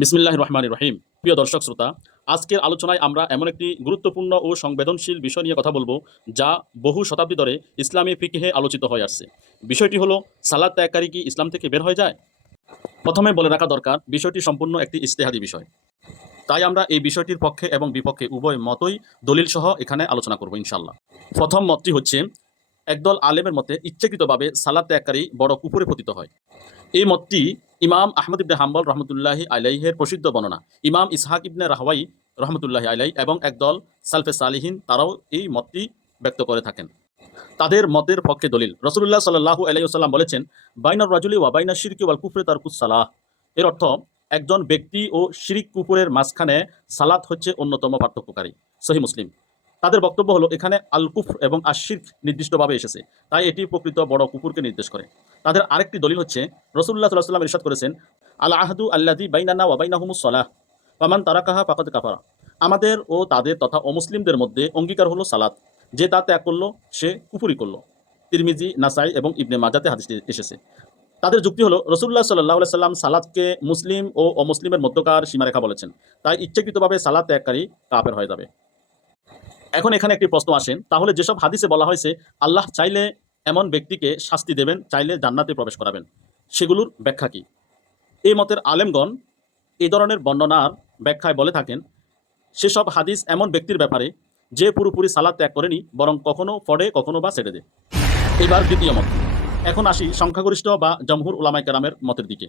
বিসমিল্লাহির রহমানির রহিম। প্রিয় দর্শক শ্রোতা, আজকের আলোচনায় আমরা এমন একটি গুরুত্বপূর্ণ ও সংবেদনশীল বিষয় নিয়ে কথা বলবো, যা বহু শতাব্দী ধরে ইসলামী ফিকহে আলোচিত হয়ে আসছে। বিষয়টি হলো, সালাত ত্যাগকারী কি ইসলাম থেকে বের হয়ে যায়? প্রথমে বলে রাখা দরকার, বিষয়টি সম্পূর্ণ একটি ইজতেহাদি বিষয়। তাই আমরা এই বিষয়টির পক্ষে এবং বিপক্ষে উভয় মতই দলিল সহ এখানে আলোচনা করব ইনশাল্লাহ। প্রথম মতটি হচ্ছে, একদল আলেমের মতে ইচ্ছাকৃতভাবে সালাত ত্যাগকারী বড় কুফরে পতিত হয়। এই মতটি ইমাম আহমদ ইবনে হাম্বল রহমতুল্লাহি আলাইহের প্রসিদ্ধ বর্ণনা। ইমাম ইসহাক ইবনে রাহওয়াই রহমতুল্লাহি আলাই এবং একদল সালফে সালিহিন তারাও এই মতটি ব্যক্ত করে থাকেন। তাদের মতের পক্ষে দলিল, রসুল্লাহ সাল্লাহু আলাইসাল্লাম বলেছেন, বাইনার রাজুলি ওয়া বাইনা শিরকি ওয়াল কুফরে তারকুস সালাহ। এর অর্থ, একজন ব্যক্তি ও শিরিক কুফরের মাঝখানে সালাত হচ্ছে অন্যতম পার্থক্যকারী। সহি মুসলিম। তাদের বক্তব্য হলো, এখানে আল কুফর এবং আশির্ক নির্দিষ্টভাবে এসেছে, তাই এটি প্রকৃত বড় কুফরকে নির্দেশ করে। তাদের আরেকটি দলিল হচ্ছে, রসুল্লাহ সাল্লাহ সাল্লাম ইরশাদ করেছেন, আল আহাদু আল্লাযী বাইনানা ওয়া বাইনাহুমুস সালাহ ফামান তারাকাহা ফাকাদ কাফারা। আমাদের ও তাদের তথা অমুসলিমদের মধ্যে অঙ্গীকার হলো সালাত, যে তা ত্যাগ করলো সে কুফরি করলো। তিরমিজি, নাসাই এবং ইবনে মাজাতে হাদিসটি এসেছে। তাদের যুক্তি হলো, রসুল্লাহ সাল্লাহ সাল্লাম সালাতকে মুসলিম ও অমুসলিমের মধ্যকার সীমারেখা বলেছেন, তাই ইচ্ছাকৃতভাবে সালাত ত্যাগকারী কাফের হয়ে যাবে। এখন এখানে একটি প্রশ্ন আসেন, তাহলে যেসব হাদিসে বলা হয়েছে আল্লাহ চাইলে এমন ব্যক্তিকে শাস্তি দেবেন, চাইলে জান্নাতে প্রবেশ করাবেন, সেগুলোর ব্যাখ্যা কি? এই মতের আলেমগণ এই ধরনের বর্ণনার ব্যাখ্যায় বলে থাকেন, সেসব হাদিস এমন ব্যক্তির ব্যাপারে যে পুরোপুরি সালাত ত্যাগ করেনি, বরং কখনো পড়ে কখনো বা ছেড়ে দেয়। এবার দ্বিতীয় মত। এখন আসি সংখ্যাগরিষ্ঠ বা জমহুর উলামায়ে কেরামের মতের দিকে।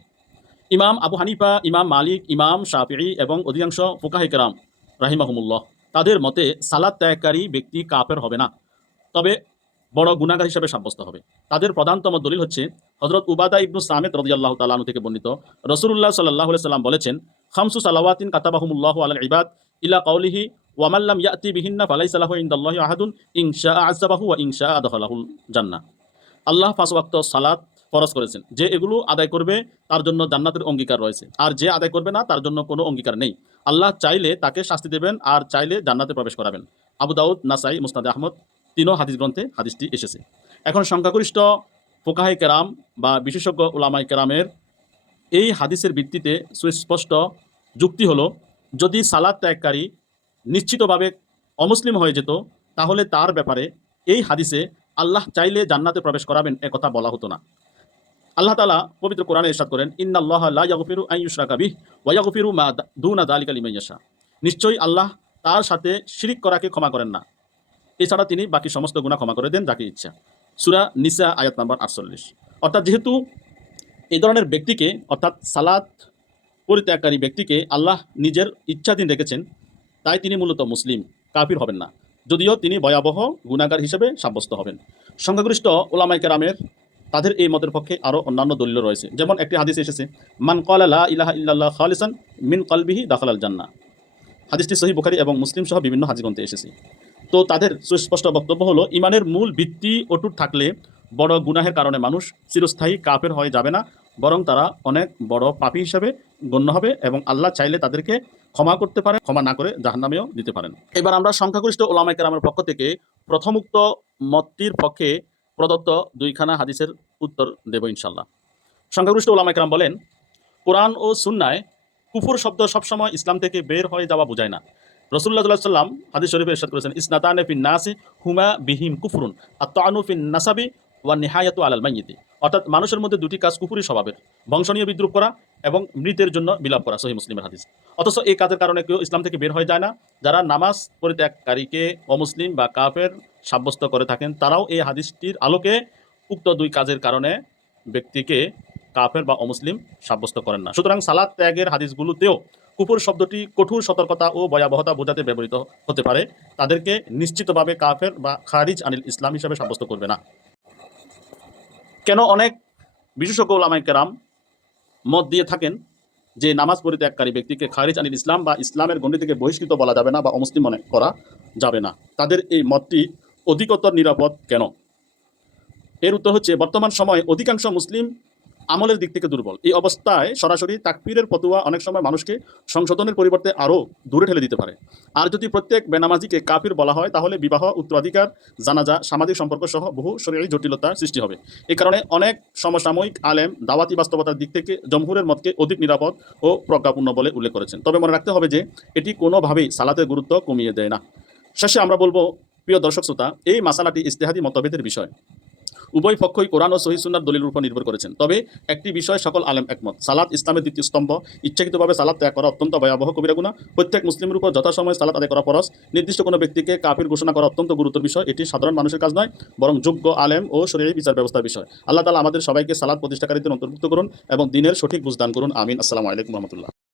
ইমাম আবু হানিফা, ইমাম মালিক, ইমাম শাফিঈ এবং অধিকাংশ ফুকাহে কেরাম রাহিমাহুমুল্লাহ, তাদের মতে সালাত ত্যাগকারী ব্যক্তি কাফের হবে না, তবে বড় গুনাহগার হিসেবে সাব্যস্ত হবে। তাদের প্রধানতম দলিল হচ্ছে, হযরত উবাদা ইবনু সামিত রাদিয়াল্লাহু তাআলা আনহু থেকে বর্ণিত, রাসূলুল্লাহ সাল্লাল্লাহু আলাইহি সাল্লাম বলেছেন, খামসু সালাওয়াতিন কাতাবাহুমুল্লাহু আলাল ইবাদ ইলা কাউলিহি ওয়া মান লাম ইয়াতি বিহিন্না ফালাইসা লাহু ইনদাল্লাহি আহাদুন ইন শাআ আযাবাহু ওয়া ইন শাআ আদখালাহুল জান্নাহ। আল্লাহ ৫ ওয়াক্ত সালাত ফরজ করেছেন, যে এগুলো আদায় করবে তার জন্য জান্নাতের অঙ্গীকার রয়েছে, আর যে আদায় করবে না তার জন্য কোনো অঙ্গীকার নেই। আল্লাহ চাইলে তাকে শাস্তি দেবেন, আর চাইলে জান্নাতে প্রবেশ করাবেন। আবু দাউদ, নাসাই, মুসনাদে আহমদ তিনও হাদিস গ্রন্থে হাদিসটি এসেছে। এখন সংখ্যাগরিষ্ঠ ফুকাহে কেরাম বা বিশেষজ্ঞ উলামায়ে কেরামের এই হাদিসের ভিত্তিতে সুস্পষ্ট যুক্তি হলো, যদি সালাত ত্যাগকারী নিশ্চিতভাবে অমুসলিম হয়ে যেত, তাহলে তার ব্যাপারে এই হাদিসে আল্লাহ চাইলে জান্নাতে প্রবেশ করাবেন একথা বলা হতো না। আল্লাহ তাআলা পবিত্র কোরআনে ইরশাদ করেন, ইন্নাল্লাহা লা ইয়াগফিরু আন ইউশরাকা বিহি ওয়া ইয়াগফিরু মা দুনা যালিকা লিমান ইয়াশা। নিশ্চয়ই আল্লাহ তার সাথে শিরিক করাকে ক্ষমা করেন না, এছাড়া তিনি বাকি সমস্ত গুনাহ ক্ষমা করে দেন যাকে ইচ্ছা। সূরা নিসা আয়াত নাম্বার 48। অর্থাৎ যেহেতু এই ধরনের ব্যক্তিকে, অর্থাৎ সালাত পরিত্যাগকারী ব্যক্তিকে আল্লাহ নিজের ইচ্ছাধীন রেখেছেন, তাই তিনি মূলত মুসলিম, কাফির হবেন না, যদিও তিনি ভয়াবহ গুনাহগার হিসেবে সাব্যস্ত হবেন। সংখ্যাগরিষ্ঠ উলামায়ে কেরামের তাদের এই মতের পক্ষে আরও অন্যান্য দলিল রয়েছে। যেমন একটি হাদিসে এসেছে, মান ক্বালা লা ইলাহা ইল্লাল্লাহ খালিসান মিন কলবিহি দাখালাল জান্নাহ। হাদিসটি সহিহ বুখারী এবং মুসলিম সহ বিভিন্ন হাদিস গ্রন্থে এসেছে। তো তাদের সুস্পষ্ট বক্তব্য হলো, ইমানের মূল ভিত্তি অটুট থাকলে বড় গুনাহের কারণে মানুষ চিরস্থায়ী কাফের হয়ে যাবে না, বরং তারা অনেক বড় পাপী হিসাবে গণ্য হবে এবং আল্লাহ চাইলে তাদেরকে ক্ষমা করতে পারেন, ক্ষমা না করে জাহান্নামেও দিতে পারেন। এবার আমরা সংখ্যাগরিষ্ঠ উলামায়ে কেরামের পক্ষ থেকে প্রথমোক্ত মতটির পক্ষে প্রদত্ত দুইখানা হাদিসের উত্তর দেব ইনশাল্লাহ। সংখ্যাগরিষ্ঠ উলামায়ে কেরাম বলেন, কোরআন ও সুন্নায় কুফর শব্দ সবসময় ইসলাম থেকে বের হয়ে যাওয়া বোঝায় না। রাসূলুল্লাহ সাল্লাল্লাহু আলাইহি ওয়াসাল্লাম হাদিস শরীফে ইরশাদ করেছেন, ইসনাতানে ফিন নাসি হুমা বিহিম কুফরুন আত-তা'নু ফিন নাসাবি ওয়া নিহায়াতু আলাল মাইয়িতি। অর্থাৎ মানুষের মধ্যে দুটি কাজ কুফরি স্বভাবের, বংশনীয় বিদ্রূপ করা এবং মৃতের জন্য বিলাপ করা। সহিহ মুসলিমের হাদিস। অথচ এই কাজের কারণে কেউ ইসলাম থেকে বের হয়ে যায় না। যারা নামাজ পরিত্যাগকারীকে অমুসলিম বা কাফের সাব্যস্ত করে থাকেন, তারাও এই হাদিসটির আলোকে উক্ত দুই কাজের কারণে ব্যক্তিকে কাফের বা অমুসলিম সাব্যস্ত করেন না। সুতরাং সালাত ত্যাগের হাদিসগুলোতেও কুফর শব্দটি কঠোর সতর্কতা ও ভয়াবহতা বোঝাতে ব্যবহৃত হতে পারে, তাদেরকে নিশ্চিতভাবে কাফের বা খারিজ আনিল ইসলাম হিসাবে সাব্যস্ত করবে না। কেন অনেক বিশেষজ্ঞ উলামায়ে কেরাম মত দিয়ে থাকেন যে নামাজ পরিত্যাগকারী ব্যক্তিকে খারিজ আনিল ইসলাম বা ইসলামের গণ্ডি থেকে বহিষ্কৃত বলা যাবে না বা অমুসলিম মনে করা যাবে না, তাদের এই মতটি অধিকতর নিরাপদ কেন? এর উত্তর হচ্ছে, বর্তমান সময়ে অধিকাংশ মুসলিম আমলের দিক থেকে দুর্বল। এই অবস্থায় সরাসরি তাকফিরের ফতোয়া অনেক সময় মানুষকে সংশোধনের পরিবর্তে আরও দূরে ঠেলে দিতে পারে। আর যদি প্রত্যেক বেনামাজিকে কাফির বলা হয় তাহলে বিবাহ, উত্তরাধিকার, জানাজা, সামাজিক সম্পর্ক সহ বহু শরীয়ী জটিলতার সৃষ্টি হবে। এই কারণে অনেক সমসাময়িক আলেম দাওয়াতি বাস্তবতার দিক থেকে জমহুরের মতকে অধিক নিরাপদ ও প্রজ্ঞাপূর্ণ বলে উল্লেখ করেছেন। তবে মনে রাখতে হবে যে এটি কোনোভাবেই সালাতের গুরুত্ব কমিয়ে দেয় না। শেষে আমরা বলবো, প্রিয় দর্শক শ্রোতা, এই মাসালাটি ইজতিহাদি মতভেদের বিষয়। উভয় পক্ষই কোরআন ও সহিহ সুন্নাহর দলিলের উপর নির্ভর করেছেন। তবে একটি বিষয় সকল আলেম একমত, সালাত ইসলামের দ্বিতীয় স্তম্ভ। ইচ্ছাকৃতভাবে সালাত ত্যাগ করা অত্যন্ত ভয়াবহ কবিরা গুনাহ। প্রত্যেক মুসলিমের উপর যথাসময়ে সালাত আদায় করা ফরজ। নির্দিষ্ট কোনো ব্যক্তিকে কাফির ঘোষণা করা অত্যন্ত গুরুতর বিষয়। এটি সাধারণ মানুষের কাজ নয়, বরং যোগ্য আলেম ও শরীয়ী বিচার ব্যবস্থার বিষয়। আল্লাহ তাআলা আমাদের সবাইকে সালাত প্রতিষ্ঠাকারীদের অন্তর্ভুক্ত করুন এবং দ্বীনের সঠিক বুঝদান করুন। আমিন। আসসালামু আলাইকুম ওয়া রাহমাতুল্লাহ।